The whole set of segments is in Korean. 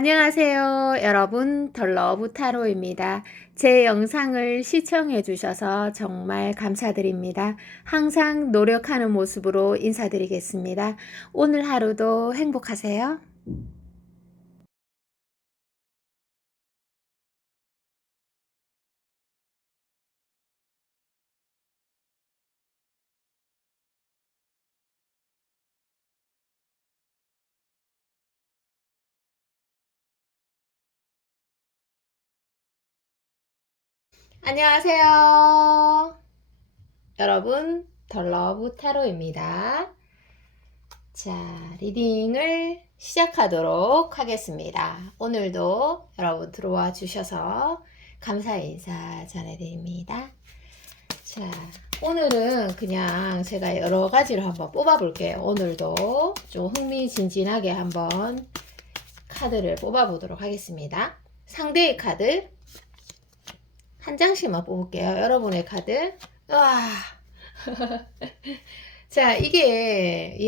안녕하세요. 여러분, 덜러브 타로입니다. 제 영상을 시청해 주셔서 정말 감사드립니다. 항상 노력하는 모습으로 인사드리겠습니다. 오늘 하루도 행복하세요. 안녕하세요. 여러분, 덜러브 타로입니다. 자, 리딩을 시작하도록 하겠습니다. 오늘도 여러분 들어와 주셔서 감사의 인사 전해드립니다. 자, 오늘은 그냥 제가 여러 가지로 한번 뽑아 볼게요. 오늘도 좀 흥미진진하게 한번 카드를 뽑아 보도록 하겠습니다. 상대의 카드 한 장씩만 뽑을게요. 여러분의 카드. 와. 자, 이게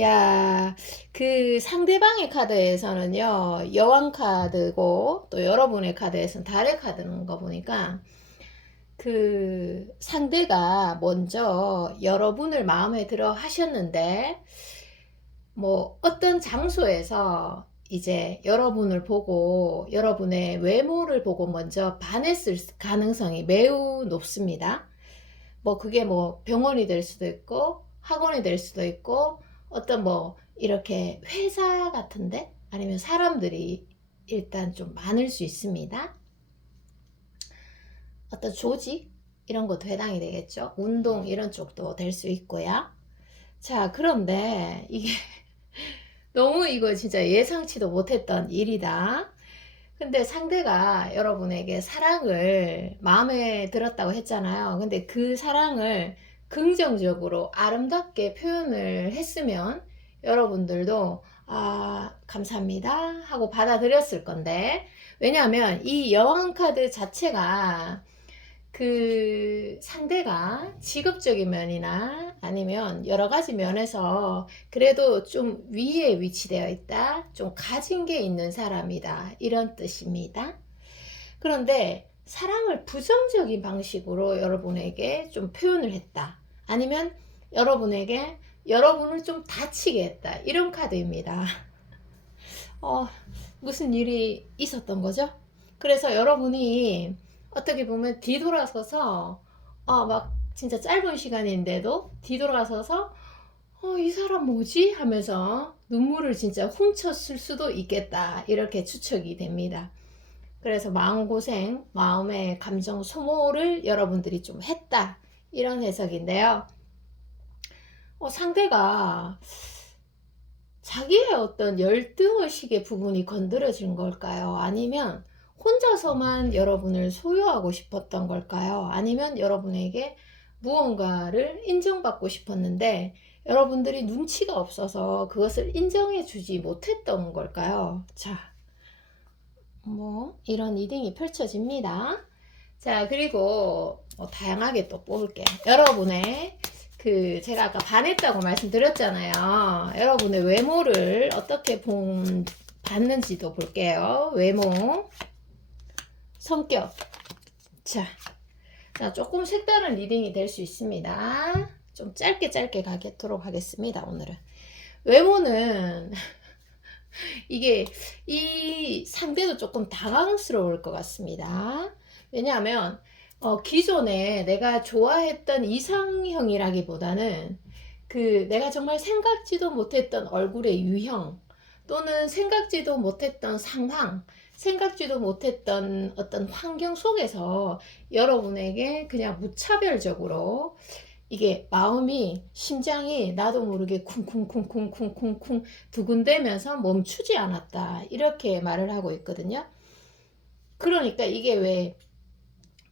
그 상대방의 카드에서는요, 여왕 카드고 또 여러분의 카드에서는 달의 카드는 거 보니까 그 상대가 먼저 여러분을 마음에 들어 하셨는데 뭐 어떤 장소에서 이제 여러분을 보고 여러분의 외모를 보고 먼저 반했을 가능성이 매우 높습니다. 뭐 그게 뭐 병원이 될 수도 있고 학원이 될 수도 있고 어떤 뭐 이렇게 회사 같은데 아니면 사람들이 일단 좀 많을 수 있습니다. 어떤 조직 이런 것도 해당이 되겠죠. 운동 이런 쪽도 될 수 있고요. 자, 그런데 이게 너무 이거 진짜 예상치도 못했던 일이다. 근데 상대가 여러분에게 사랑을 마음에 들었다고 했잖아요. 근데 그 사랑을 긍정적으로 아름답게 표현을 했으면 여러분들도 감사합니다 하고 받아들였을 건데, 왜냐하면 이 여왕 카드 자체가 그 상대가 직업적인 면이나 아니면 여러 가지 면에서 그래도 좀 위에 위치되어 있다, 좀 가진 게 있는 사람이다, 이런 뜻입니다. 그런데 사랑을 부정적인 방식으로 여러분에게 좀 표현을 했다, 아니면 여러분에게 여러분을 좀 다치게 했다, 이런 카드입니다. 무슨 일이 있었던 거죠? 그래서 여러분이 어떻게 보면 뒤돌아서서 막 진짜 짧은 시간인데도 뒤돌아서서 이 사람 뭐지? 하면서 눈물을 진짜 훔쳤을 수도 있겠다, 이렇게 추측이 됩니다. 그래서 마음고생, 마음의 감정 소모를 여러분들이 좀 했다, 이런 해석인데요. 상대가 자기의 어떤 열등의식의 부분이 건드려진 걸까요? 아니면 혼자서만 여러분을 소유하고 싶었던 걸까요? 아니면 여러분에게 무언가를 인정받고 싶었는데 여러분들이 눈치가 없어서 그것을 인정해 주지 못했던 걸까요? 자, 뭐 이런 리딩이 펼쳐집니다. 자, 그리고 다양하게 또 뽑을게요. 여러분의 제가 아까 반했다고 말씀드렸잖아요. 여러분의 외모를 어떻게 봤는지도 볼게요. 외모, 성격. 자, 조금 색다른 리딩이 될 수 있습니다. 좀 짧게 가도록 하겠습니다. 오늘은 외모는 이게 이 상대도 조금 당황스러울 것 같습니다. 왜냐하면 기존에 내가 좋아했던 이상형이라기보다는 내가 정말 생각지도 못했던 얼굴의 유형, 또는 생각지도 못했던 상황, 생각지도 못했던 어떤 환경 속에서 여러분에게 그냥 무차별적으로 이게 마음이, 심장이 나도 모르게 쿵쿵쿵쿵쿵쿵쿵 두근대면서 멈추지 않았다, 이렇게 말을 하고 있거든요. 그러니까 이게 왜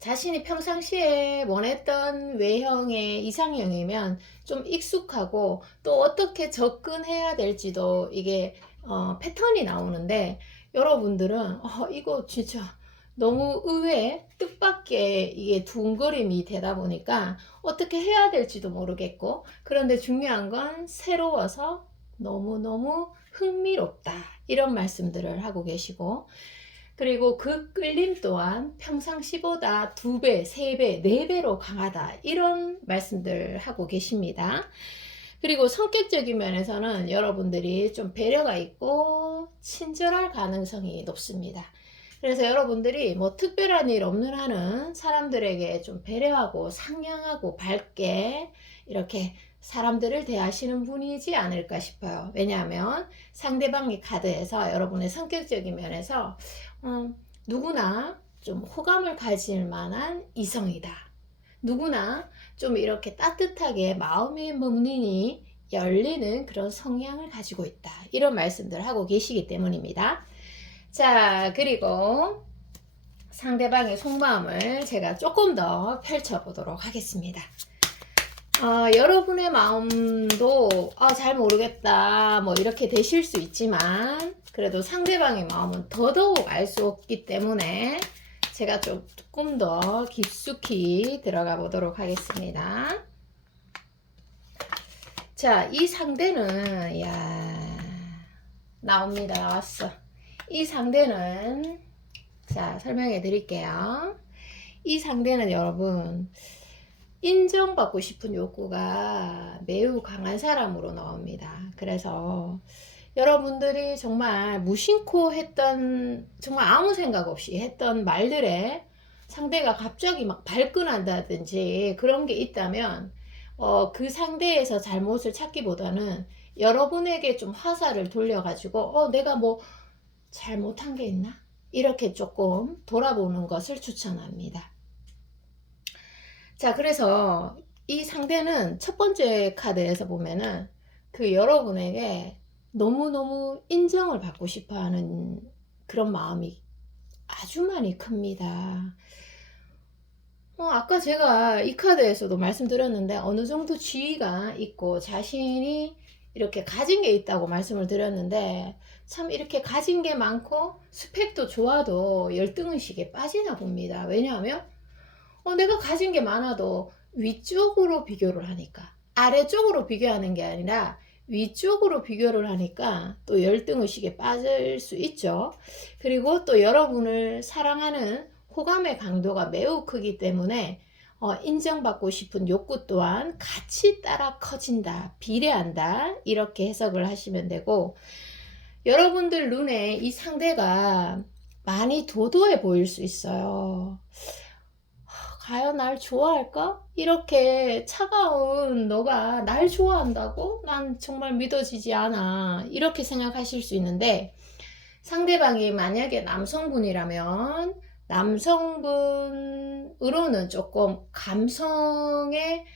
자신이 평상시에 원했던 외형의 이상형이면 좀 익숙하고 또 어떻게 접근해야 될지도 이게 패턴이 나오는데, 여러분들은 이거 진짜 너무 의외 뜻밖의 이게 둥그림이 되다 보니까 어떻게 해야 될지도 모르겠고, 그런데 중요한 건 새로워서 너무너무 흥미롭다. 이런 말씀들을 하고 계시고, 그리고 그 끌림 또한 평상시보다 2배, 3배, 4배로 강하다. 이런 말씀들 하고 계십니다. 그리고 성격적인 면에서는 여러분들이 좀 배려가 있고 친절할 가능성이 높습니다. 그래서 여러분들이 뭐 특별한 일 없는 한은 사람들에게 좀 배려하고 상냥하고 밝게 이렇게 사람들을 대하시는 분이지 않을까 싶어요. 왜냐하면 상대방의 카드에서 여러분의 성격적인 면에서 누구나 좀 호감을 가질 만한 이성이다. 누구나 좀 이렇게 따뜻하게 마음의 문이 열리는 그런 성향을 가지고 있다. 이런 말씀들 하고 계시기 때문입니다. 자, 그리고 상대방의 속마음을 제가 조금 더 펼쳐보도록 하겠습니다. 여러분의 마음도 잘 모르겠다 뭐 이렇게 되실 수 있지만 그래도 상대방의 마음은 더더욱 알 수 없기 때문에 제가 조금 더 깊숙이 들어가 보도록 하겠습니다. 자, 이 상대는 나옵니다. 나왔어. 이 상대는 자, 설명해 드릴게요. 이 상대는 여러분 인정받고 싶은 욕구가 매우 강한 사람으로 나옵니다. 그래서 여러분들이 정말 무심코 했던, 정말 아무 생각 없이 했던 말들에 상대가 갑자기 막 발끈한다든지 그런 게 있다면 그 상대에서 잘못을 찾기보다는 여러분에게 좀 화살을 돌려가지고 내가 뭐 잘못한 게 있나? 이렇게 조금 돌아보는 것을 추천합니다. 자, 그래서 이 상대는 첫 번째 카드에서 보면은 그 여러분에게 너무너무 인정을 받고 싶어 하는 그런 마음이 아주 많이 큽니다. 아까 제가 이 카드에서도 말씀드렸는데 어느 정도 지위가 있고 자신이 이렇게 가진 게 있다고 말씀을 드렸는데 참 이렇게 가진 게 많고 스펙도 좋아도 열등의식에 빠지나 봅니다. 왜냐하면 내가 가진 게 많아도 위쪽으로 비교를 하니까 아래쪽으로 비교하는 게 아니라 위쪽으로 비교를 하니까 또 열등의식에 빠질 수 있죠. 그리고 또 여러분을 사랑하는 호감의 강도가 매우 크기 때문에 인정받고 싶은 욕구 또한 같이 따라 커진다, 비례한다 이렇게 해석을 하시면 되고 여러분들 눈에 이 상대가 많이 도도해 보일 수 있어요. 과연 날 좋아할까? 이렇게 차가운 너가 날 좋아한다고? 난 정말 믿어지지 않아. 이렇게 생각하실 수 있는데 상대방이 만약에 남성분이라면 남성분으로는 조금 감성의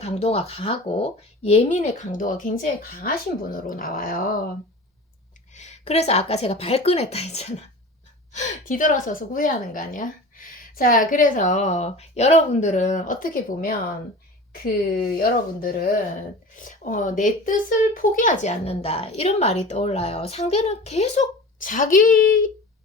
강도가 강하고 예민의 강도가 굉장히 강하신 분으로 나와요. 그래서 아까 제가 발끈했다 했잖아. 뒤돌아서서 후회하는 거 아니야? 자, 그래서 여러분들은 어떻게 보면 여러분들은 내 뜻을 포기하지 않는다 이런 말이 떠올라요. 상대는 계속 자기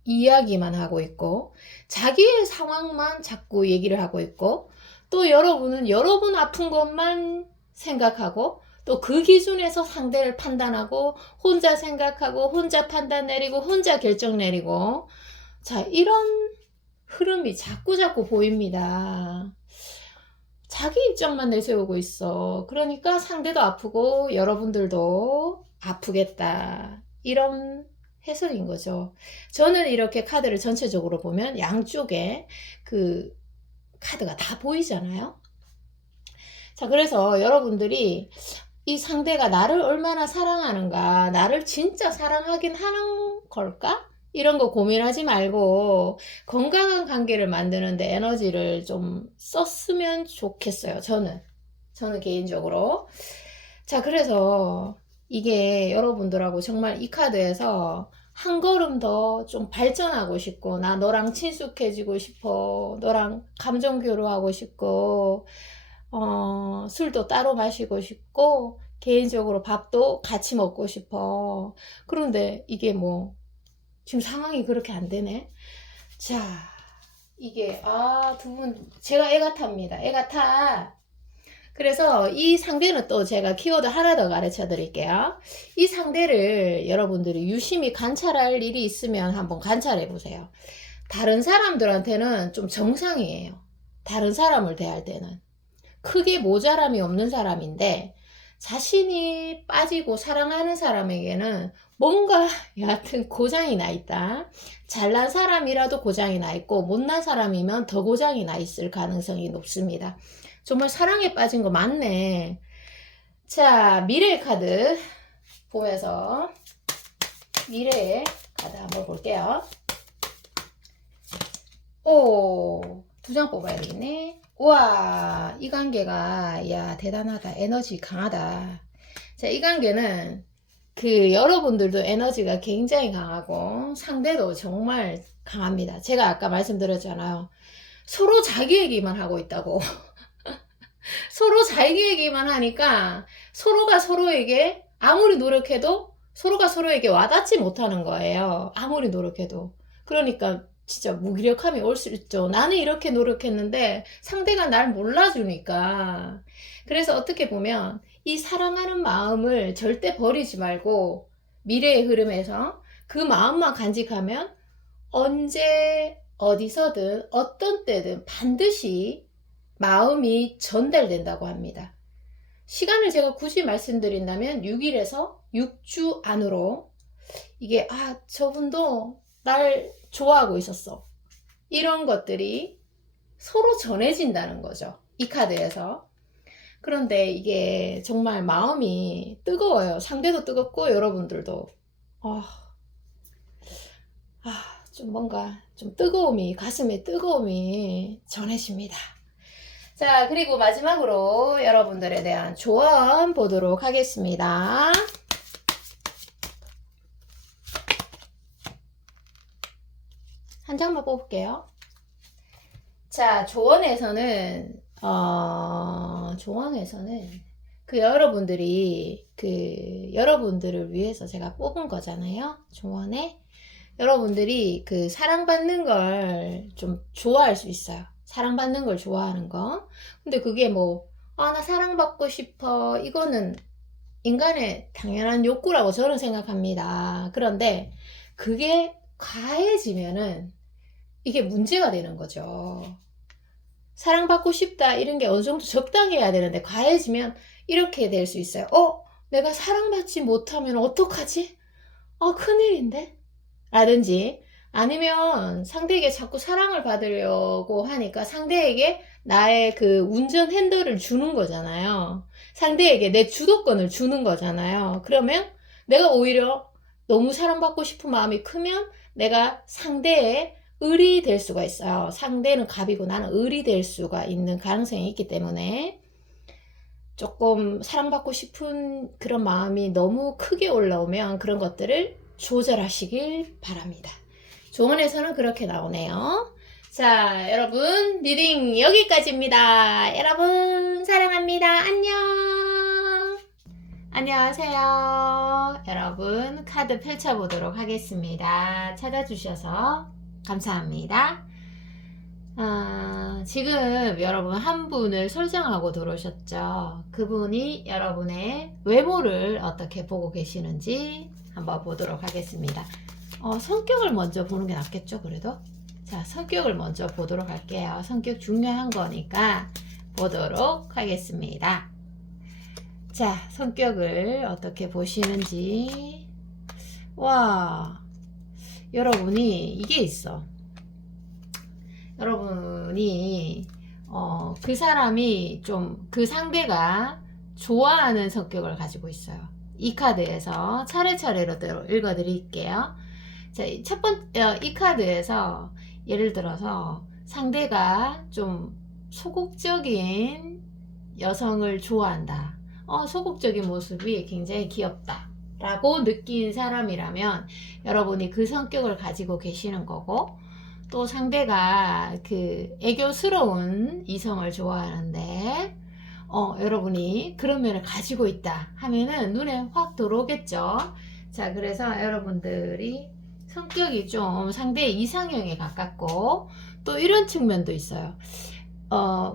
이야기만 하고 있고 자기의 상황만 자꾸 얘기를 하고 있고 또 여러분은 여러분 아픈 것만 생각하고 또 그 기준에서 상대를 판단하고 혼자 생각하고 혼자 판단 내리고 혼자 결정 내리고 자, 이런 흐름이 자꾸자꾸 보입니다. 자기 입장만 내세우고 있어. 그러니까 상대도 아프고 여러분들도 아프겠다. 이런 해석인 거죠. 저는 이렇게 카드를 전체적으로 보면 양쪽에 그 카드가 다 보이잖아요. 자, 그래서 여러분들이 이 상대가 나를 얼마나 사랑하는가, 나를 진짜 사랑하긴 하는 걸까? 이런 거 고민하지 말고 건강한 관계를 만드는데 에너지를 좀 썼으면 좋겠어요. 저는 개인적으로. 자, 그래서 이게 여러분들하고 정말 이 카드에서 한 걸음 더 좀 발전하고 싶고 나 너랑 친숙해지고 싶어. 너랑 감정 교류하고 싶고 술도 따로 마시고 싶고 개인적으로 밥도 같이 먹고 싶어. 그런데 이게 뭐 지금 상황이 그렇게 안 되네. 자, 이게 두 분 제가 애 같답니다. 애 같아. 그래서 이 상대는 또 제가 키워드 하나 더 가르쳐 드릴게요. 이 상대를 여러분들이 유심히 관찰할 일이 있으면 한번 관찰해 보세요. 다른 사람들한테는 좀 정상이에요. 다른 사람을 대할 때는. 크게 모자람이 없는 사람인데 자신이 빠지고 사랑하는 사람에게는 뭔가 여하튼 고장이 나 있다. 잘난 사람이라도 고장이 나 있고 못난 사람이면 더 고장이 나 있을 가능성이 높습니다. 정말 사랑에 빠진 거 맞네. 자, 미래의 카드 보면서 미래의 카드 한번 볼게요. 오, 두 장 뽑아야 되겠네. 우와, 이 관계가, 야, 대단하다. 에너지 강하다. 자, 이 관계는 여러분들도 에너지가 굉장히 강하고 상대도 정말 강합니다. 제가 아까 말씀드렸잖아요. 서로 자기 얘기만 하고 있다고. 서로 자기 얘기만 하니까 서로가 서로에게 아무리 노력해도 서로가 서로에게 와닿지 못하는 거예요. 아무리 노력해도. 그러니까 진짜 무기력함이 올 수 있죠. 나는 이렇게 노력했는데 상대가 날 몰라주니까. 그래서 어떻게 보면 이 사랑하는 마음을 절대 버리지 말고 미래의 흐름에서 그 마음만 간직하면 언제 어디서든 어떤 때든 반드시 마음이 전달된다고 합니다. 시간을 제가 굳이 말씀드린다면 6일에서 6주 안으로 이게 저분도 날 좋아하고 있었어. 이런 것들이 서로 전해진다는 거죠. 이 카드에서. 그런데 이게 정말 마음이 뜨거워요. 상대도 뜨겁고 여러분들도 좀 뭔가 좀 뜨거움이 가슴에 뜨거움이 전해집니다. 자, 그리고 마지막으로 여러분들에 대한 조언 보도록 하겠습니다. 한 장만 뽑을게요. 자, 조언에서는 여러분들을 위해서 제가 뽑은 거잖아요. 조언에 여러분들이 사랑받는 걸 좀 좋아할 수 있어요. 사랑받는 걸 좋아하는 거. 근데 그게 나 사랑받고 싶어. 이거는 인간의 당연한 욕구라고 저는 생각합니다. 그런데 그게 과해지면은 이게 문제가 되는 거죠. 사랑받고 싶다 이런 게 어느 정도 적당해야 되는데 과해지면 이렇게 될 수 있어요. 내가 사랑받지 못하면 어떡하지? 큰일인데? 라든지 아니면 상대에게 자꾸 사랑을 받으려고 하니까 상대에게 나의 운전 핸들을 주는 거잖아요. 상대에게 내 주도권을 주는 거잖아요. 그러면 내가 오히려 너무 사랑받고 싶은 마음이 크면 내가 상대의 을이 될 수가 있어요. 상대는 갑이고 나는 을이 될 수가 있는 가능성이 있기 때문에 조금 사랑받고 싶은 그런 마음이 너무 크게 올라오면 그런 것들을 조절하시길 바랍니다. 조언에서는 그렇게 나오네요. 자, 여러분 리딩 여기까지입니다. 여러분 사랑합니다. 안녕. 안녕하세요. 여러분 카드 펼쳐보도록 하겠습니다. 찾아주셔서 감사합니다. 지금 여러분 한 분을 설정하고 들어오셨죠. 그분이 여러분의 외모를 어떻게 보고 계시는지 한번 보도록 하겠습니다. 성격을 먼저 보는 게 낫겠죠, 그래도? 자, 성격을 먼저 보도록 할게요. 성격 중요한 거니까 보도록 하겠습니다. 자, 성격을 어떻게 보시는지. 와, 여러분이 이게 있어. 여러분이 그 사람이 좀 그 상대가 좋아하는 성격을 가지고 있어요. 이 카드에서 차례차례로 읽어 드릴게요. 자, 이 카드에서 예를 들어서 상대가 좀 소극적인 여성을 좋아한다. 소극적인 모습이 굉장히 귀엽다 라고 느낀 사람이라면 여러분이 그 성격을 가지고 계시는 거고, 또 상대가 애교스러운 이성을 좋아하는데 여러분이 그런 면을 가지고 있다 하면은 눈에 확 들어오겠죠. 자, 그래서 여러분들이 성격이 좀 상대의 이상형에 가깝고 또 이런 측면도 있어요.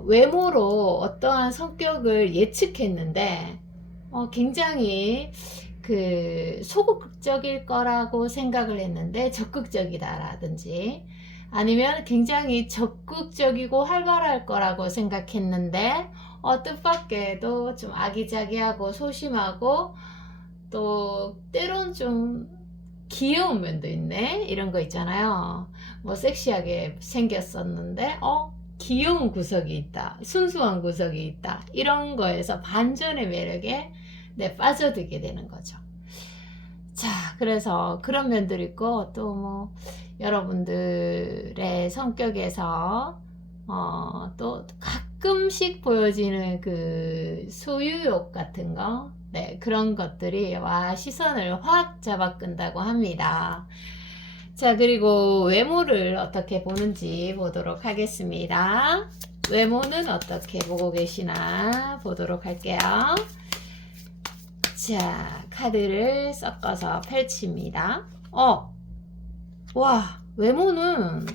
외모로 어떠한 성격을 예측했는데, 굉장히 소극적일 거라고 생각을 했는데 적극적이다라든지, 아니면 굉장히 적극적이고 활발할 거라고 생각했는데, 뜻밖에도 좀 아기자기하고 소심하고, 또 때론 좀 귀여운 면도 있네, 이런 거 있잖아요. 뭐 섹시하게 생겼었는데 귀여운 구석이 있다, 순수한 구석이 있다, 이런 거에서 반전의 매력에 빠져들게 되는 거죠. 자, 그래서 그런 면들이 있고, 또 뭐 여러분들의 성격에서 또 가끔씩 보여지는 소유욕 같은 거, 그런 것들이 시선을 확 잡아끈다고 합니다. 자, 그리고 외모를 어떻게 보는지 보도록 하겠습니다. 외모는 어떻게 보고 계시나 보도록 할게요. 자, 카드를 섞어서 펼칩니다. 와, 외모는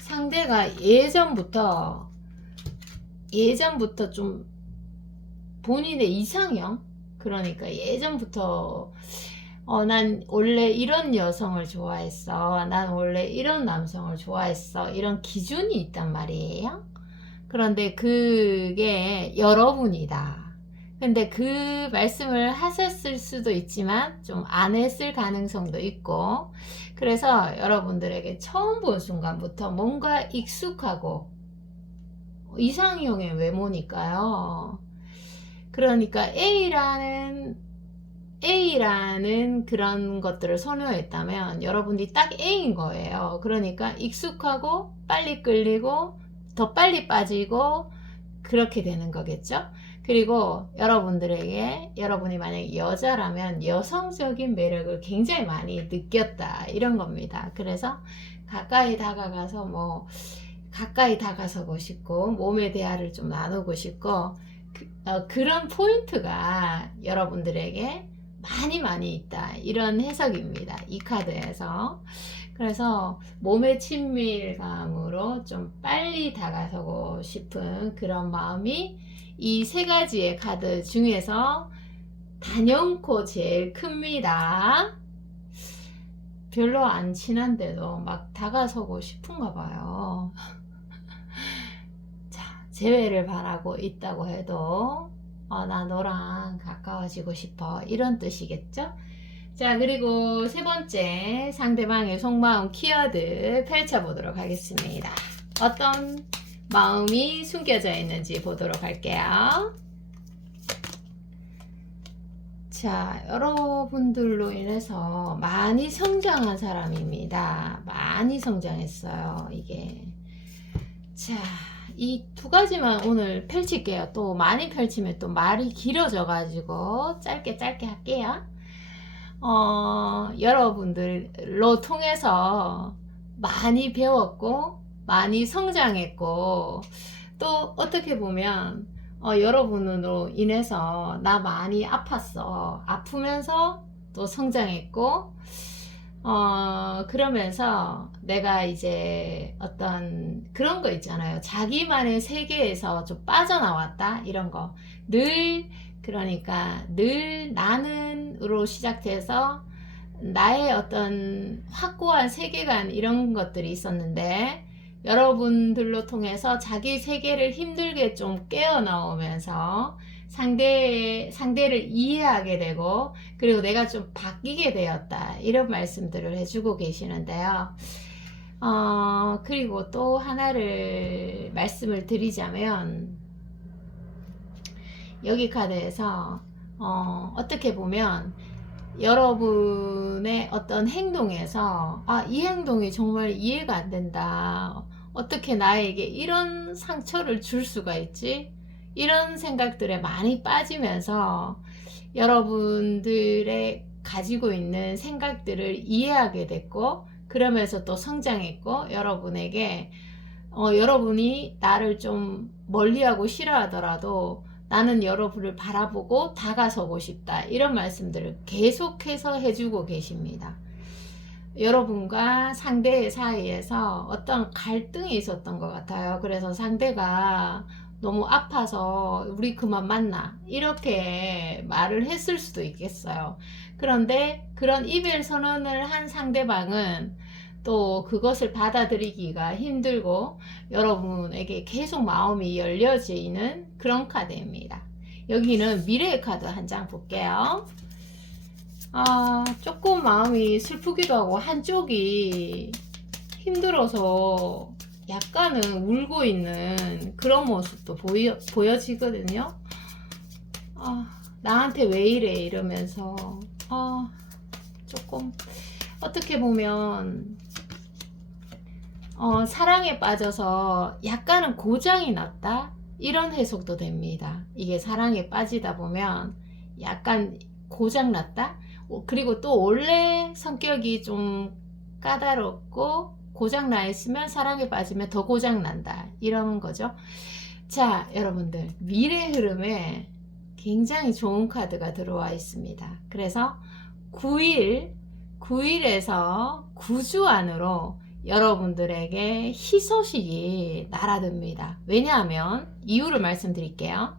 상대가 예전부터 좀 본인의 이상형, 그러니까 예전부터 난 원래 이런 여성을 좋아했어, 난 원래 이런 남성을 좋아했어, 이런 기준이 있단 말이에요. 그런데 그게 여러분이다. 근데 그 말씀을 하셨을 수도 있지만 좀 안 했을 가능성도 있고, 그래서 여러분들에게 처음 본 순간부터 뭔가 익숙하고 이상형의 외모니까요. 그러니까 A라는 그런 것들을 선호했다면 여러분이 딱 A인 거예요. 그러니까 익숙하고 빨리 끌리고 더 빨리 빠지고 그렇게 되는 거겠죠. 그리고 여러분이 만약에 여자라면 여성적인 매력을 굉장히 많이 느꼈다, 이런 겁니다. 그래서 가까이 다가서고 싶고, 몸의 대화를 좀 나누고 싶고, 그런 포인트가 여러분들에게 많이 있다, 이런 해석입니다, 이 카드에서. 그래서 몸의 친밀감으로 좀 빨리 다가서고 싶은 그런 마음이 이 세 가지의 카드 중에서 단연코 제일 큽니다. 별로 안 친한데도 막 다가서고 싶은가 봐요. 자, 재회를 바라고 있다고 해도 나 너랑 가까워지고 싶어, 이런 뜻이겠죠. 자, 그리고 세 번째, 상대방의 속마음 키워드 펼쳐보도록 하겠습니다. 어떤 마음이 숨겨져 있는지 보도록 할게요. 자, 여러분들로 인해서 많이 성장한 사람입니다. 많이 성장했어요, 이게. 자, 이 두 가지만 오늘 펼칠게요. 또 많이 펼치면 또 말이 길어져 가지고 짧게 할게요. 여러분들로 통해서 많이 배웠고 많이 성장했고, 또 어떻게 보면 여러분으로 인해서 나 많이 아팠어. 아프면서 또 성장했고, 그러면서 내가 이제 어떤 그런 거 있잖아요. 자기만의 세계에서 좀 빠져나왔다, 이런 거. 그러니까 늘 나는으로 시작해서 나의 어떤 확고한 세계관, 이런 것들이 있었는데, 여러분들로 통해서 자기 세계를 힘들게 좀 깨어나오면서 상대를 이해하게 되고, 그리고 내가 좀 바뀌게 되었다, 이런 말씀들을 해주고 계시는데요. 그리고 또 하나를 말씀을 드리자면, 여기 카드에서 어떻게 보면 여러분의 어떤 행동에서 이 행동이 정말 이해가 안 된다, 어떻게 나에게 이런 상처를 줄 수가 있지, 이런 생각들에 많이 빠지면서 여러분들의 가지고 있는 생각들을 이해하게 됐고, 그러면서 또 성장했고, 여러분이 나를 좀 멀리하고 싫어하더라도 나는 여러분을 바라보고 다가서고 싶다, 이런 말씀들을 계속해서 해주고 계십니다. 여러분과 상대 사이에서 어떤 갈등이 있었던 것 같아요. 그래서 상대가 너무 아파서 우리 그만 만나 이렇게 말을 했을 수도 있겠어요. 그런데 그런 이별 선언을 한 상대방은 또 그것을 받아들이기가 힘들고 여러분에게 계속 마음이 열려지는 그런 카드입니다. 여기는 미래의 카드 한 장 볼게요. 조금 마음이 슬프기도 하고 한쪽이 힘들어서 약간은 울고 있는 그런 모습도 보여지거든요. 나한테 왜 이래 이러면서 조금 어떻게 보면 사랑에 빠져서 약간은 고장이 났다 이런 해석도 됩니다. 이게 사랑에 빠지다 보면 약간 고장 났다. 그리고 또 원래 성격이 좀 까다롭고 고장 나 있으면 사랑에 빠지면 더 고장 난다 이런 거죠. 자, 여러분들 미래 흐름에 굉장히 좋은 카드가 들어와 있습니다. 그래서 9일에서 9주 안으로 여러분들에게 희소식이 날아듭니다. 왜냐하면 이유를 말씀드릴게요.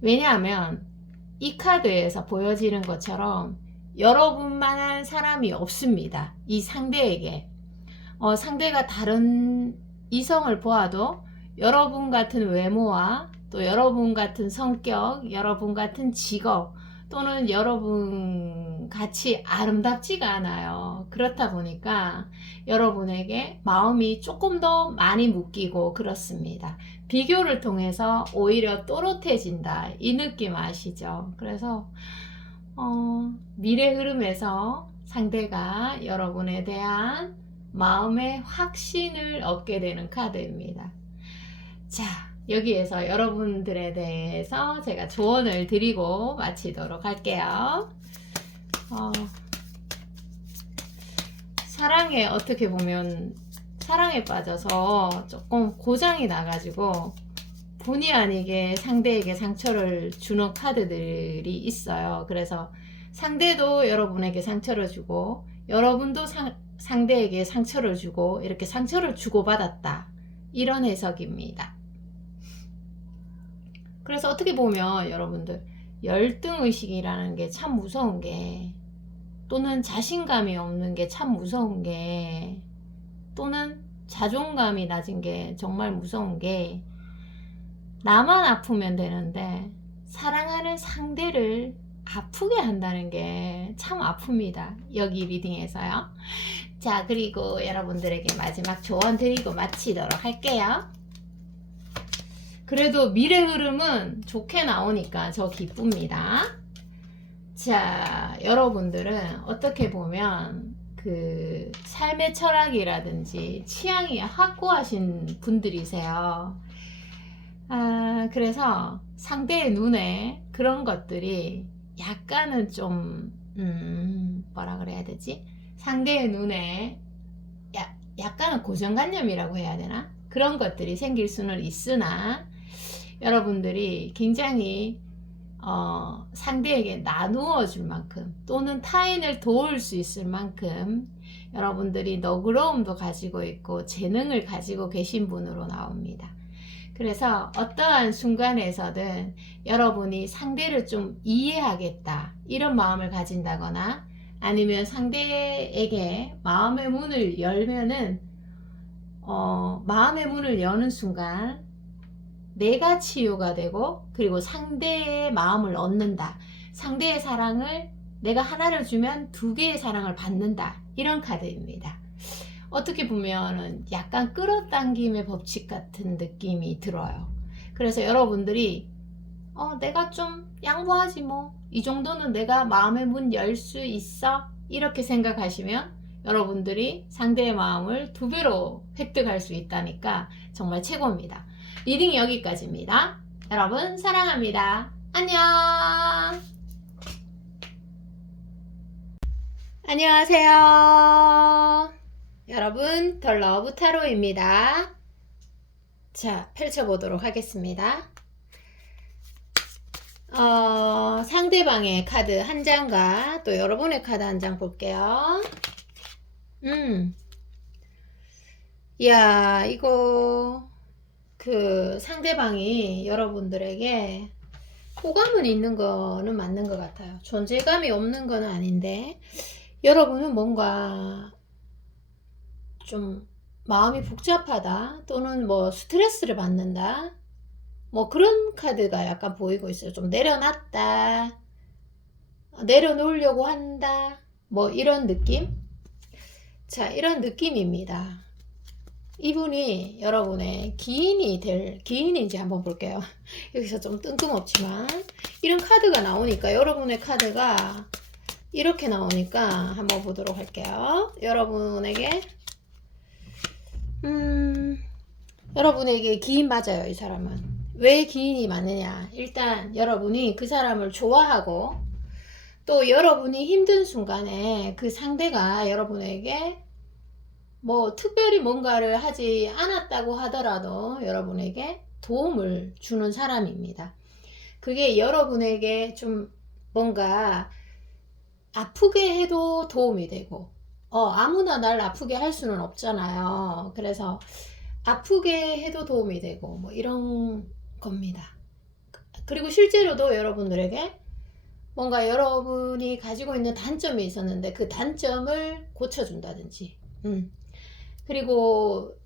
왜냐하면 이 카드에서 보여지는 것처럼 여러분만한 사람이 없습니다. 이 상대에게 상대가 다른 이성을 보아도 여러분 같은 외모와 또 여러분 같은 성격, 여러분 같은 직업 또는 여러분 같이 아름답지가 않아요. 그렇다 보니까 여러분에게 마음이 조금 더 많이 묶이고 그렇습니다. 비교를 통해서 오히려 또렷해진다 이 느낌 아시죠? 그래서 미래 흐름에서 상대가 여러분에 대한 마음의 확신을 얻게 되는 카드입니다. 자, 여기에서 여러분들에 대해서 제가 조언을 드리고 마치도록 할게요. 사랑에 어떻게 보면 사랑에 빠져서 조금 고장이 나가지고 본의 아니게 상대에게 상처를 주는 카드들이 있어요. 그래서 상대도 여러분에게 상처를 주고 여러분도 상대에게 상처를 주고 이렇게 상처를 주고받았다 이런 해석입니다. 그래서 어떻게 보면 여러분들 열등의식이라는 게 참 무서운 게 또는 자신감이 없는 게 참 무서운 게 또는 자존감이 낮은 게 정말 무서운 게 나만 아프면 되는데 사랑하는 상대를 아프게 한다는 게 참 아픕니다. 여기 리딩에서요. 자, 그리고 여러분들에게 마지막 조언 드리고 마치도록 할게요. 그래도 미래 흐름은 좋게 나오니까 저 기쁩니다. 자, 여러분들은 어떻게 보면 그 삶의 철학이라든지 취향이 확고하신 분들이세요. 그래서 상대의 눈에 그런 것들이 약간은 좀 뭐라 그래야 되지? 상대의 눈에 약간은 고정관념이라고 해야 되나? 그런 것들이 생길 수는 있으나 여러분들이 굉장히 상대에게 나누어 줄 만큼 또는 타인을 도울 수 있을 만큼 여러분들이 너그러움도 가지고 있고 재능을 가지고 계신 분으로 나옵니다. 그래서 어떠한 순간에서든 여러분이 상대를 좀 이해하겠다 이런 마음을 가진다거나 아니면 상대에게 마음의 문을 열면은 마음의 문을 여는 순간 내가 치유가 되고 그리고 상대의 마음을 얻는다. 상대의 사랑을 내가 하나를 주면 두 개의 사랑을 받는다. 이런 카드입니다. 어떻게 보면은 약간 끌어당김의 법칙 같은 느낌이 들어요. 그래서 여러분들이 내가 좀 양보하지 뭐. 이 정도는 내가 마음의 문 열 수 있어. 이렇게 생각하시면 여러분들이 상대의 마음을 두 배로 획득할 수 있다니까 정말 최고입니다. 리딩이 여기까지입니다. 여러분 사랑합니다. 안녕. 안녕하세요. 여러분 더 러브 타로입니다. 자, 펼쳐보도록 하겠습니다. 상대방의 카드 한 장과 또 여러분의 카드 한 장 볼게요. 음. 야, 이거 그 상대방이 여러분들에게 호감은 있는 거는 맞는 것 같아요. 존재감이 없는 건 아닌데 여러분은 뭔가 좀 마음이 복잡하다 또는 뭐 스트레스를 받는다 뭐 그런 카드가 약간 보이고 있어요. 좀 내려놨다, 내려놓으려고 한다, 뭐 이런 느낌? 자, 이런 느낌입니다. 이분이 여러분의 기인인지 한번 볼게요. 여기서 좀 뜬금없지만 이런 카드가 나오니까 여러분의 카드가 이렇게 나오니까 한번 보도록 할게요. 여러분에게 기인 맞아요. 이 사람은 왜 기인이 맞느냐, 일단 여러분이 그 사람을 좋아하고 또 여러분이 힘든 순간에 그 상대가 여러분에게 뭐 특별히 뭔가를 하지 않았다고 하더라도 여러분에게 도움을 주는 사람입니다. 그게 여러분에게 좀 뭔가 아프게 해도 도움이 되고 아무나 날 아프게 할 수는 없잖아요. 그래서 아프게 해도 도움이 되고 뭐 이런 겁니다. 그리고 실제로도 여러분들에게 뭔가 여러분이 가지고 있는 단점이 있었는데 그 단점을 고쳐준다든지 그리고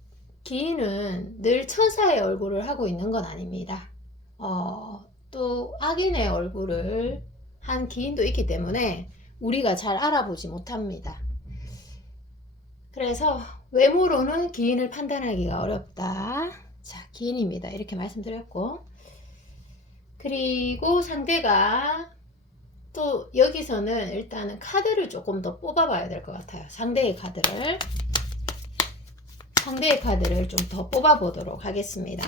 기인은 늘 천사의 얼굴을 하고 있는 건 아닙니다. 또 악인의 얼굴을 한 기인도 있기 때문에 우리가 잘 알아보지 못합니다. 그래서 외모로는 기인을 판단하기가 어렵다. 자, 기인입니다. 이렇게 말씀드렸고, 그리고 상대가 또 여기서는 일단은 카드를 조금 더 뽑아봐야 될 것 같아요. 상대의 카드를 좀 더 뽑아보도록 하겠습니다.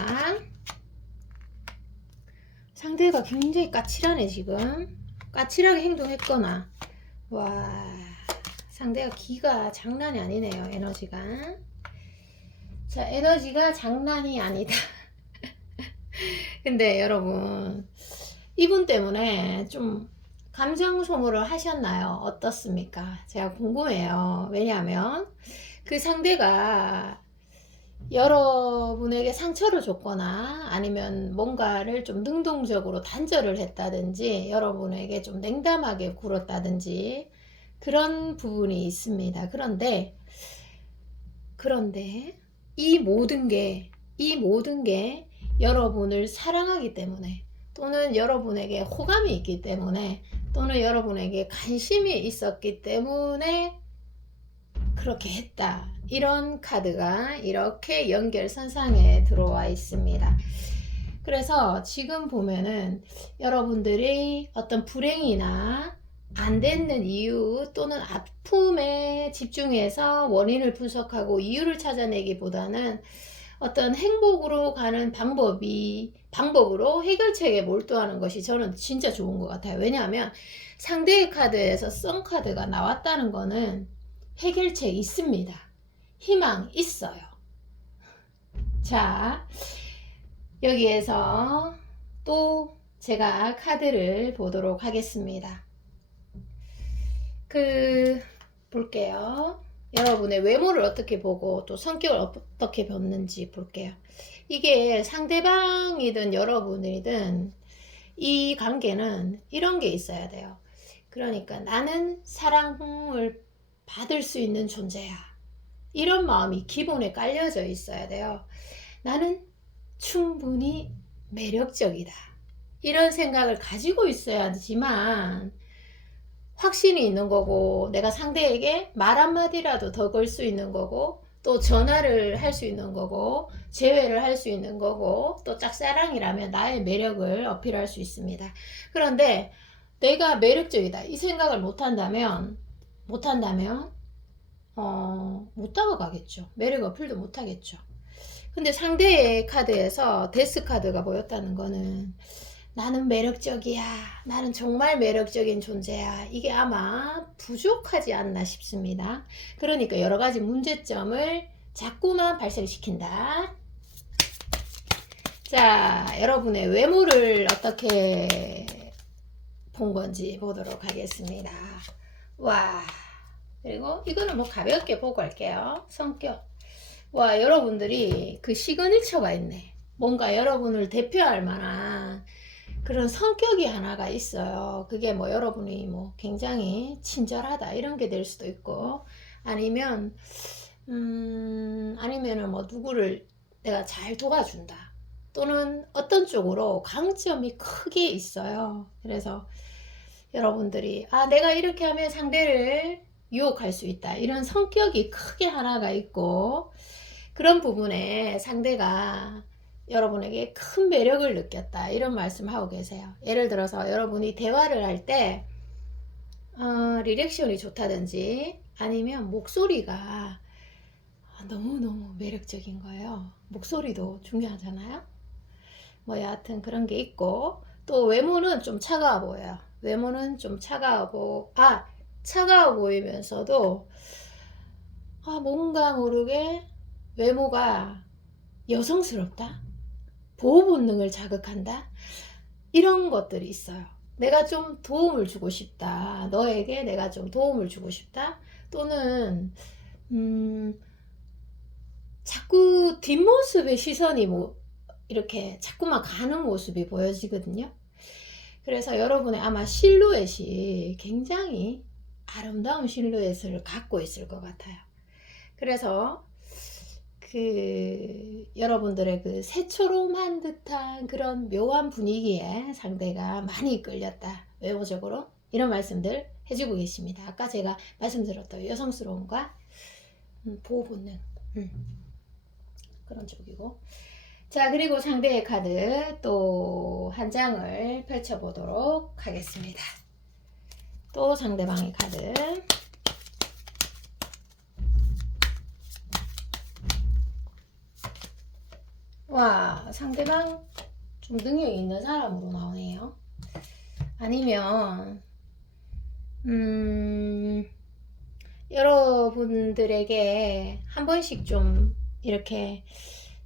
상대가 굉장히 까칠하네. 지금 까칠하게 행동했거나 와, 상대가 기가 장난이 아니네요. 에너지가. 자, 에너지가 장난이 아니다. 근데 여러분, 이분 때문에 좀 감정 소모를 하셨나요? 어떻습니까? 제가 궁금해요. 왜냐하면 그 상대가 여러분에게 상처를 줬거나 아니면 뭔가를 좀 능동적으로 단절을 했다든지 여러분에게 좀 냉담하게 굴었다든지 그런 부분이 있습니다. 그런데 이 모든 게 여러분을 사랑하기 때문에 또는 여러분에게 호감이 있기 때문에 또는 여러분에게 관심이 있었기 때문에 그렇게 했다. 이런 카드가 이렇게 연결선상에 들어와 있습니다. 그래서 지금 보면은 여러분들이 어떤 불행이나 안 되는 이유 또는 아픔에 집중해서 원인을 분석하고 이유를 찾아내기보다는 어떤 행복으로 가는 방법으로 해결책에 몰두하는 것이 저는 진짜 좋은 것 같아요. 왜냐하면 상대의 카드에서 썬 카드가 나왔다는 거는 해결책 있습니다. 희망 있어요. 자, 여기에서 또 제가 카드를 보도록 하겠습니다. 볼게요. 여러분의 외모를 어떻게 보고 또 성격을 어떻게 보는지 볼게요. 이게 상대방이든 여러분이든 이 관계는 이런 게 있어야 돼요. 그러니까 나는 사랑을 받을 수 있는 존재야. 이런 마음이 기본에 깔려져 있어야 돼요. 나는 충분히 매력적이다. 이런 생각을 가지고 있어야지만 확신이 있는 거고 내가 상대에게 말 한마디라도 더 걸 수 있는 거고 또 전화를 할 수 있는 거고 재회를 할 수 있는 거고 또 짝사랑이라면 나의 매력을 어필할 수 있습니다. 그런데 내가 매력적이다 이 생각을 못한다면 못 다가가겠죠. 매력 어필도 못 하겠죠. 근데 상대의 카드에서 데스 카드가 보였다는 거는 나는 매력적이야. 나는 정말 매력적인 존재야. 이게 아마 부족하지 않나 싶습니다. 그러니까 여러 가지 문제점을 자꾸만 발생시킨다. 자, 여러분의 외모를 어떻게 본 건지 보도록 하겠습니다. 와, 그리고 이거는 뭐 가볍게 보고 할게요. 성격. 와, 여러분들이 그 시그니처가 있네. 뭔가 여러분을 대표할 만한 그런 성격이 하나가 있어요. 그게 뭐 여러분이 뭐 굉장히 친절하다 이런 게 될 수도 있고, 아니면 아니면은 뭐 누구를 내가 잘 도와준다, 또는 어떤 쪽으로 강점이 크게 있어요. 그래서 여러분들이 내가 이렇게 하면 상대를 유혹할 수 있다, 이런 성격이 크게 하나가 있고, 그런 부분에 상대가 여러분에게 큰 매력을 느꼈다, 이런 말씀하고 계세요. 예를 들어서 여러분이 대화를 할 때 리액션이 좋다든지, 아니면 목소리가 너무너무 매력적인 거예요. 목소리도 중요하잖아요. 뭐 여하튼 그런 게 있고, 또 외모는 좀 차가워 보여요. 외모는 좀 차가워 보이면서도 뭔가 모르게 외모가 여성스럽다, 보호 본능을 자극한다, 이런 것들이 있어요. 내가 좀 도움을 주고 싶다, 너에게 내가 좀 도움을 주고 싶다, 또는 자꾸 뒷모습의 시선이 뭐 이렇게 자꾸만 가는 모습이 보여지거든요. 그래서 여러분의 아마 실루엣이 굉장히 아름다운 실루엣을 갖고 있을 것 같아요. 그래서 여러분들의 그 새초롬한 듯한 그런 묘한 분위기에 상대가 많이 끌렸다, 외모적으로, 이런 말씀들 해주고 계십니다. 아까 제가 말씀드렸던 여성스러움과 보호 본능, 그런 쪽이고. 자, 그리고 상대의 카드 또 한 장을 펼쳐보도록 하겠습니다. 또 상대방의 카드. 와, 상대방 좀 능력이 있는 사람으로 나오네요. 아니면 여러분들에게 한 번씩 좀 이렇게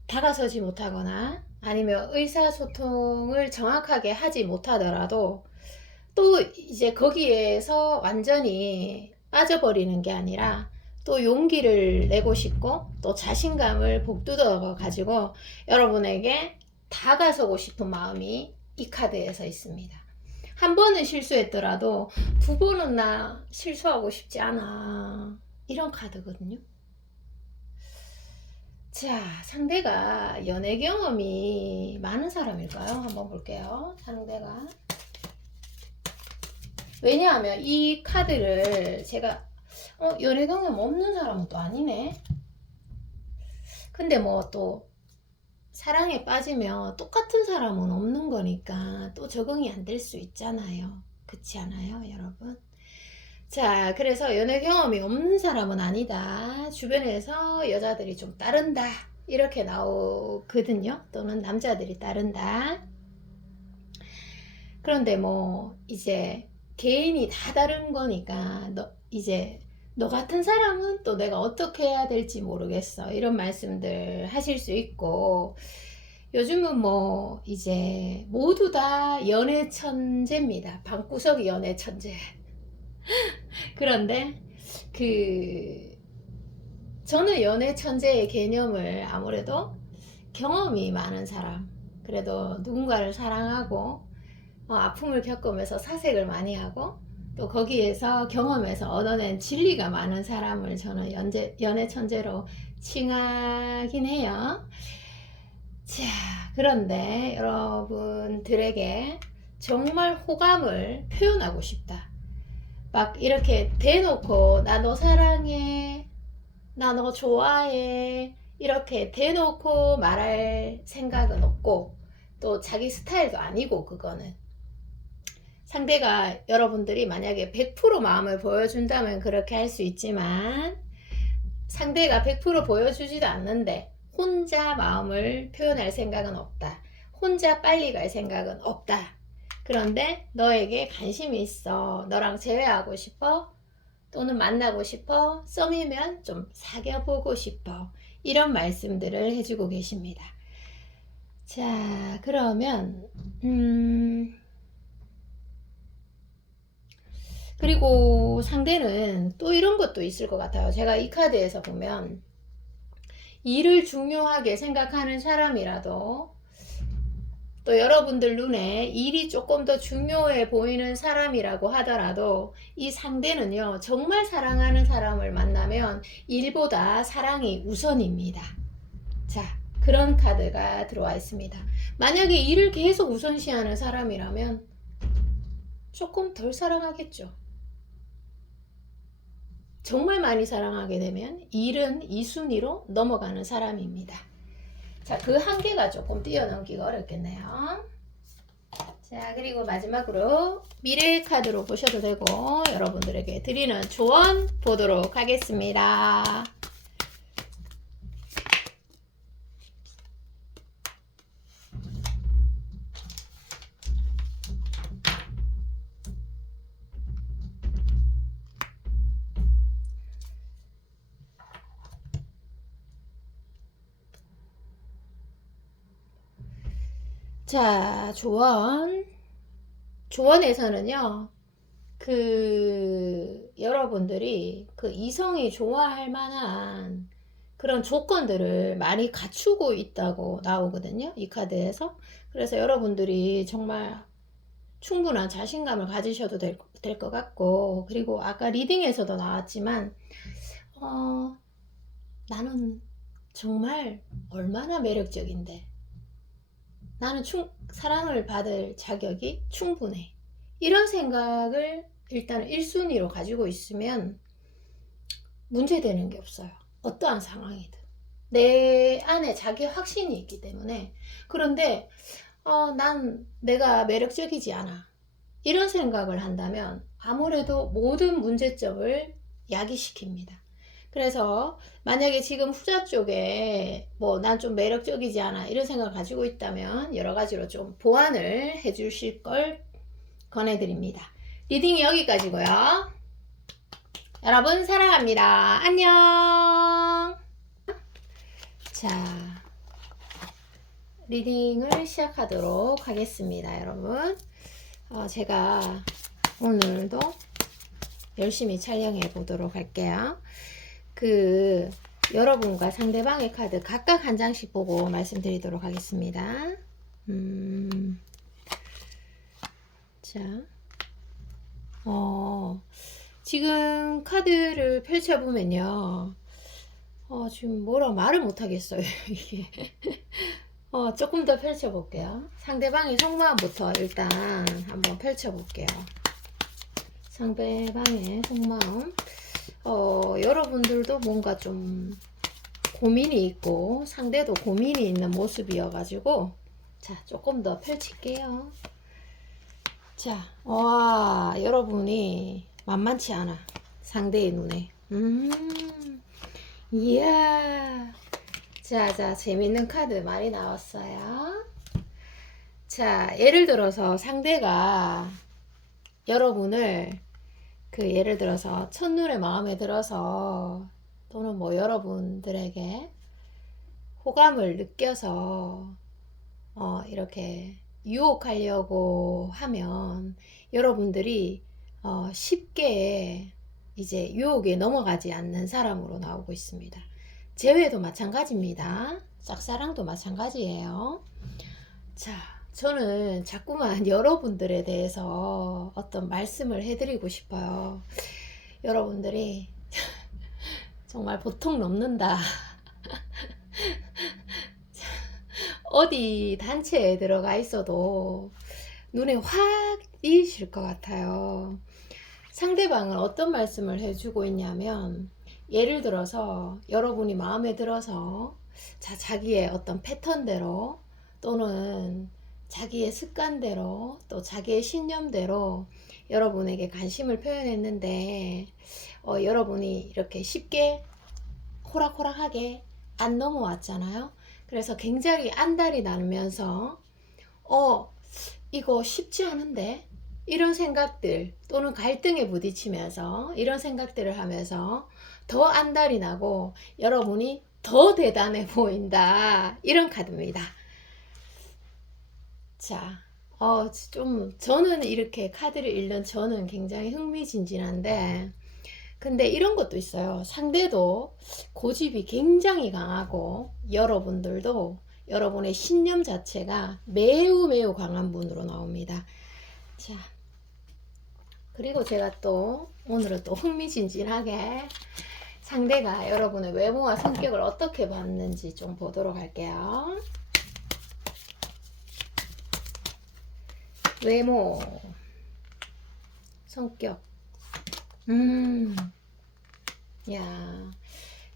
다가서지 못하거나, 아니면 의사소통을 정확하게 하지 못하더라도 또 이제 거기에서 완전히 빠져버리는 게 아니라 또 용기를 내고 싶고, 또 자신감을 복돋아 가지고 여러분에게 다가서고 싶은 마음이 이 카드에서 있습니다. 한 번은 실수했더라도 두 번은 나 실수하고 싶지 않아, 이런 카드거든요. 자, 상대가 연애 경험이 많은 사람일까요? 한번 볼게요. 상대가. 왜냐하면 이 카드를 제가 연애 경험 없는 사람은 또 아니네. 근데 뭐 또 사랑에 빠지면 똑같은 사람은 없는 거니까 또 적응이 안 될 수 있잖아요. 그렇지 않아요, 여러분? 자, 그래서 연애 경험이 없는 사람은 아니다, 주변에서 여자들이 좀 따른다, 이렇게 나오거든요. 또는 남자들이 따른다. 그런데 뭐 이제 개인이 다 다른 거니까 너 같은 사람은 또 내가 어떻게 해야 될지 모르겠어, 이런 말씀들 하실 수 있고, 요즘은 뭐 이제 모두 다 연애 천재입니다. 방구석 연애 천재. 그런데 저는 연애 천재의 개념을 아무래도 경험이 많은 사람, 그래도 누군가를 사랑하고 아픔을 겪으면서 사색을 많이 하고, 또 거기에서 경험에서 얻어낸 진리가 많은 사람을 저는 연애 천재로 칭하긴 해요. 자, 그런데 여러분들에게 정말 호감을 표현하고 싶다, 막 이렇게 대놓고 나 너 사랑해, 나 너 좋아해, 이렇게 대놓고 말할 생각은 없고, 또 자기 스타일도 아니고, 그거는 상대가 여러분들이 만약에 100% 마음을 보여준다면 그렇게 할 수 있지만, 상대가 100% 보여주지도 않는데 혼자 마음을 표현할 생각은 없다, 혼자 빨리 갈 생각은 없다, 그런데 너에게 관심이 있어, 너랑 재회하고 싶어, 또는 만나고 싶어, 썸이면 좀 사귀어보고 싶어, 이런 말씀들을 해주고 계십니다. 자, 그러면 그리고 상대는 또 이런 것도 있을 것 같아요. 제가 이 카드에서 보면 일을 중요하게 생각하는 사람이라도 또 여러분들 눈에 일이 조금 더 중요해 보이는 사람이라고 하더라도 이 상대는요, 정말 사랑하는 사람을 만나면 일보다 사랑이 우선입니다. 자, 그런 카드가 들어와 있습니다. 만약에 일을 계속 우선시하는 사람이라면 조금 덜 사랑하겠죠. 정말 많이 사랑하게 되면 일은 2순위로 넘어가는 사람입니다. 자, 그 한계가 조금 뛰어넘기가 어렵겠네요. 자, 그리고 마지막으로 미래의 카드로 보셔도 되고 여러분들에게 드리는 조언 보도록 하겠습니다. 자, 조언에서는요, 여러분들이 그 이성이 좋아할 만한 그런 조건들을 많이 갖추고 있다고 나오거든요. 이 카드에서. 그래서 여러분들이 정말 충분한 자신감을 가지셔도 될 것 같고, 그리고 아까 리딩에서도 나왔지만, 나는 정말 얼마나 매력적인데, 나는 사랑을 받을 자격이 충분해. 이런 생각을 일단 1순위로 가지고 있으면 문제되는 게 없어요. 어떠한 상황이든. 내 안에 자기 확신이 있기 때문에. 그런데 난 내가 매력적이지 않아. 이런 생각을 한다면 아무래도 모든 문제점을 야기시킵니다. 그래서 만약에 지금 후자 쪽에 뭐 난 좀 매력적이지 않아 이런 생각을 가지고 있다면 여러 가지로 좀 보완을 해 주실 걸 권해드립니다. 리딩이 여기까지고요. 여러분 사랑합니다. 안녕. 자, 리딩을 시작하도록 하겠습니다. 여러분 제가 오늘도 열심히 촬영해 보도록 할게요. 여러분과 상대방의 카드 각각 한 장씩 보고 말씀드리도록 하겠습니다. 자, 지금 카드를 펼쳐보면요. 지금 뭐라 말을 못하겠어요. 이게. 조금 더 펼쳐볼게요. 상대방의 속마음부터 일단 한번 펼쳐볼게요. 상대방의 속마음. 여러분들도 뭔가 좀 고민이 있고 상대도 고민이 있는 모습이어가지고 자, 조금 더 펼칠게요. 자, 와, 여러분이 만만치 않아. 상대의 눈에. 이야. 자, 재밌는 카드 많이 나왔어요. 자, 예를 들어서 상대가 여러분을 예를 들어서 첫눈에 마음에 들어서 또는 뭐 여러분들에게 호감을 느껴서 이렇게 유혹하려고 하면 여러분들이 쉽게 이제 유혹에 넘어가지 않는 사람으로 나오고 있습니다. 재회도 마찬가지입니다. 짝사랑도 마찬가지예요. 자, 저는 자꾸만 여러분들에 대해서 어떤 말씀을 해드리고 싶어요. 여러분들이 정말 보통 넘는다. 어디 단체에 들어가 있어도 눈에 확 띄실 것 같아요. 상대방은 어떤 말씀을 해주고 있냐면 예를 들어서 여러분이 마음에 들어서 자기의 어떤 패턴대로 또는 자기의 습관대로 또 자기의 신념대로 여러분에게 관심을 표현했는데 여러분이 이렇게 쉽게 호락호락하게 안 넘어왔잖아요. 그래서 굉장히 안달이 나면서 이거 쉽지 않은데 이런 생각들 또는 갈등에 부딪히면서 이런 생각들을 하면서 더 안달이 나고 여러분이 더 대단해 보인다 이런 카드입니다. 자, 저는 이렇게 카드를 읽는 저는 굉장히 흥미진진한데, 근데 이런 것도 있어요. 상대도 고집이 굉장히 강하고, 여러분들도 여러분의 신념 자체가 매우 매우 강한 분으로 나옵니다. 자, 그리고 제가 또 오늘은 또 흥미진진하게 상대가 여러분의 외모와 성격을 어떻게 봤는지 좀 보도록 할게요. 외모, 성격. 야,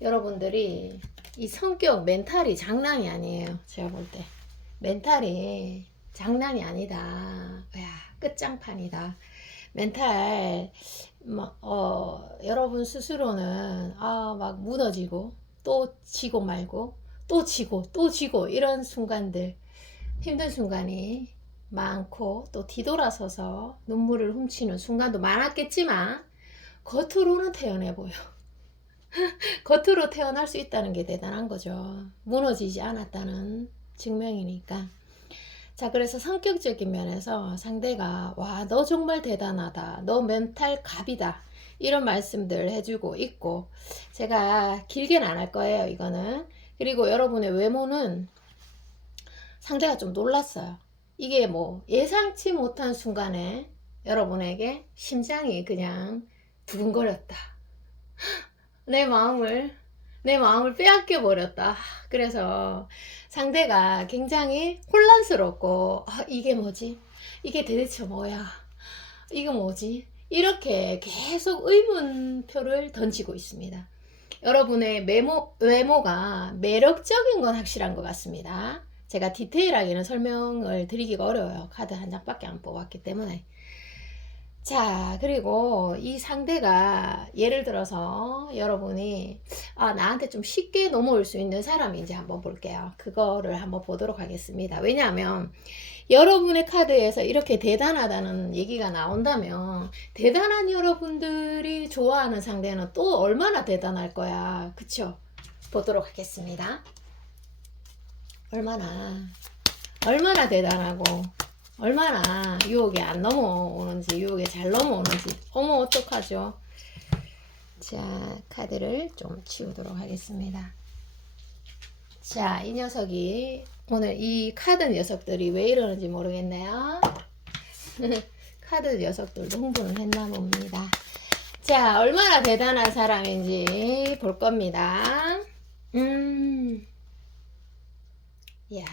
여러분들이 이 성격 멘탈이 장난이 아니에요. 제가 볼 때. 멘탈이 장난이 아니다. 야, 끝장판이다. 멘탈, 여러분 스스로는, 막 무너지고, 또 지고 말고, 또 지고, 또 지고, 이런 순간들, 힘든 순간이 많고, 또 뒤돌아서서 눈물을 훔치는 순간도 많았겠지만, 겉으로는 태어내 보여. 겉으로 태어날 수 있다는 게 대단한 거죠. 무너지지 않았다는 증명이니까. 자, 그래서 성격적인 면에서 상대가 와, 너 정말 대단하다. 너 멘탈 갑이다. 이런 말씀들 해주고 있고, 제가 길게는 안 할 거예요, 이거는. 그리고 여러분의 외모는 상대가 좀 놀랐어요. 이게 뭐 예상치 못한 순간에 여러분에게 심장이 그냥 두근거렸다. 내 마음을 빼앗겨 버렸다. 그래서 상대가 굉장히 혼란스럽고, 이게 뭐지? 이게 대체 뭐야? 이거 뭐지? 이렇게 계속 의문표를 던지고 있습니다. 여러분의 외모가 매력적인 건 확실한 것 같습니다. 제가 디테일하게는 설명을 드리기가 어려워요. 카드 한 장밖에 안 뽑았기 때문에. 자, 그리고 이 상대가 예를 들어서 여러분이 나한테 좀 쉽게 넘어올 수 있는 사람인지 한번 볼게요. 그거를 한번 보도록 하겠습니다. 왜냐하면 여러분의 카드에서 이렇게 대단하다는 얘기가 나온다면 대단한 여러분들이 좋아하는 상대는 또 얼마나 대단할 거야. 그쵸? 보도록 하겠습니다. 얼마나 대단하고 얼마나 유혹에 안 넘어오는지, 유혹에 잘 넘어오는지. 어머, 어떡하죠? 자, 카드를 좀 치우도록 하겠습니다. 자, 이 녀석이 오늘 이 카드 녀석들이 왜 이러는지 모르겠네요. 카드 녀석들도 흥분을 했나 봅니다. 자, 얼마나 대단한 사람인지 볼 겁니다. 야,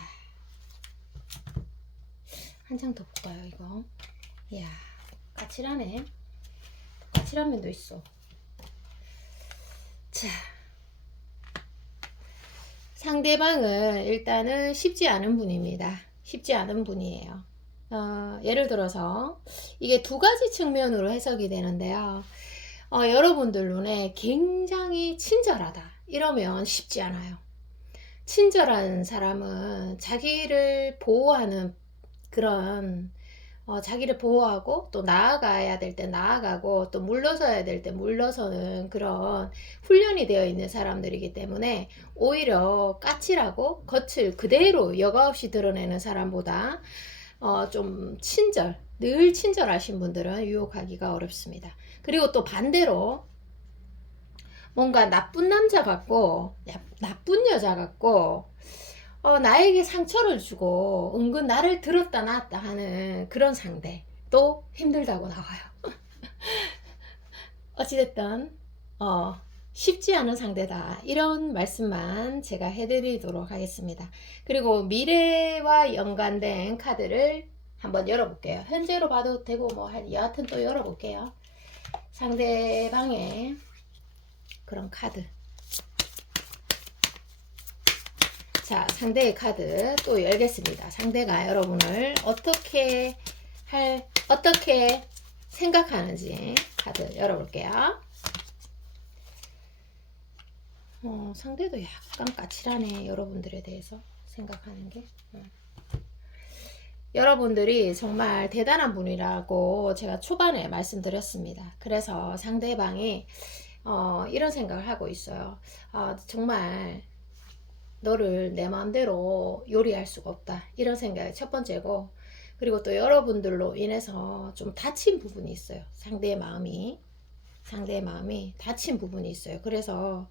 한 장 더 볼까요, 이거? 이야, 까칠하네. 까칠한 면도 있어. 자, 상대방은 일단은 쉽지 않은 분입니다. 쉽지 않은 분이에요. 예를 들어서 이게 두 가지 측면으로 해석이 되는데요. 여러분들 눈에 굉장히 친절하다. 이러면 쉽지 않아요. 친절한 사람은 자기를 보호하는 그런 자기를 보호하고 또 나아가야 될 때 나아가고 또 물러서야 될 때 물러서는 그런 훈련이 되어 있는 사람들이기 때문에 오히려 까칠하고 겉을 그대로 여과 없이 드러내는 사람보다 좀 늘 친절하신 분들은 유혹하기가 어렵습니다. 그리고 또 반대로 뭔가 나쁜 남자 같고 나쁜 여자 같고 나에게 상처를 주고 은근 나를 들었다 놨다 하는 그런 상대 또 힘들다고 나와요. 어찌됐든 쉽지 않은 상대다, 이런 말씀만 제가 해드리도록 하겠습니다. 그리고 미래와 연관된 카드를 한번 열어볼게요. 현재로 봐도 되고 여하튼 또 열어볼게요. 상대방의 그런 카드. 자, 상대의 카드 또 열겠습니다. 상대가 여러분을 어떻게 생각하는지 카드 열어볼게요. 상대도 약간 까칠하네. 여러분들에 대해서 생각하는 게. 여러분들이 정말 대단한 분이라고 제가 초반에 말씀드렸습니다. 그래서 상대방이 이런 생각을 하고 있어요. 정말 너를 내 마음대로 요리할 수가 없다, 이런 생각이 첫 번째고, 그리고 또 여러분들로 인해서 좀 다친 부분이 있어요. 상대의 마음이 다친 부분이 있어요. 그래서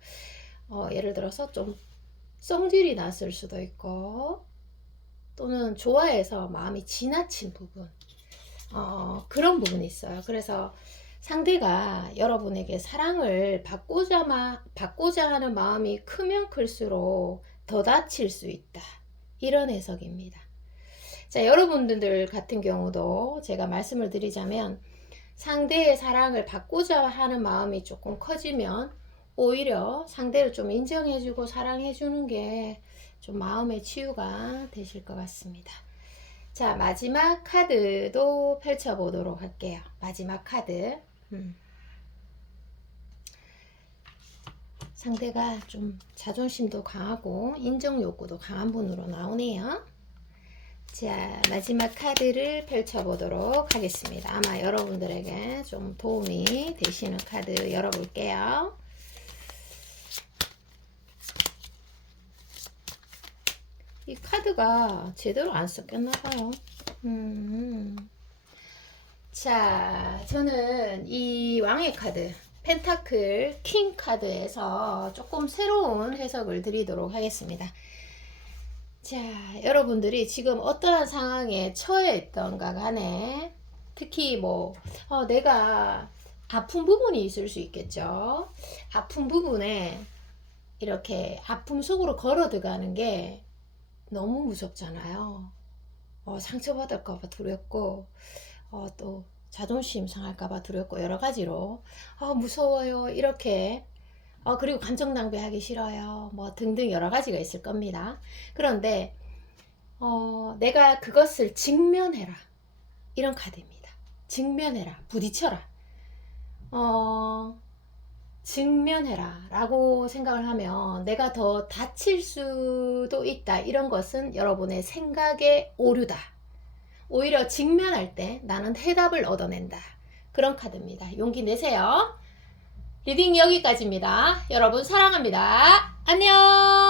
예를 들어서 좀 성질이 났을 수도 있고, 또는 좋아해서 마음이 지나친 부분, 그런 부분이 있어요. 그래서 상대가 여러분에게 사랑을 받고자 하는 마음이 크면 클수록 더 다칠 수 있다. 이런 해석입니다. 자, 여러분들 같은 경우도 제가 말씀을 드리자면, 상대의 사랑을 받고자 하는 마음이 조금 커지면 오히려 상대를 좀 인정해주고 사랑해주는 게 좀 마음의 치유가 되실 것 같습니다. 자, 마지막 카드도 펼쳐보도록 할게요. 마지막 카드. 상대가 좀 자존심도 강하고 인정 욕구도 강한 분으로 나오네요. 자, 마지막 카드를 펼쳐보도록 하겠습니다. 아마 여러분들에게 좀 도움이 되시는 카드 열어볼게요. 이 카드가 제대로 안 섞였나봐요. 자, 저는 이 왕의 카드, 펜타클 킹 카드에서 조금 새로운 해석을 드리도록 하겠습니다. 자, 여러분들이 지금 어떠한 상황에 처해 있던가 간에, 특히 내가 아픈 부분이 있을 수 있겠죠. 아픈 부분에 이렇게 아픔 속으로 걸어 들어가는 게 너무 무섭잖아요. 상처받을까봐 두렵고, 또 자존심 상할까봐 두렵고, 여러 가지로 무서워요, 이렇게, 그리고 감정 낭비하기 싫어요, 등등 여러 가지가 있을 겁니다. 그런데 내가 그것을 직면해라, 이런 카드입니다. 직면해라, 부딪혀라, 직면해라 라고 생각을 하면 내가 더 다칠 수도 있다. 이런 것은 여러분의 생각의 오류다. 오히려 직면할 때 나는 해답을 얻어낸다. 그런 카드입니다. 용기 내세요. 리딩 여기까지입니다. 여러분 사랑합니다. 안녕.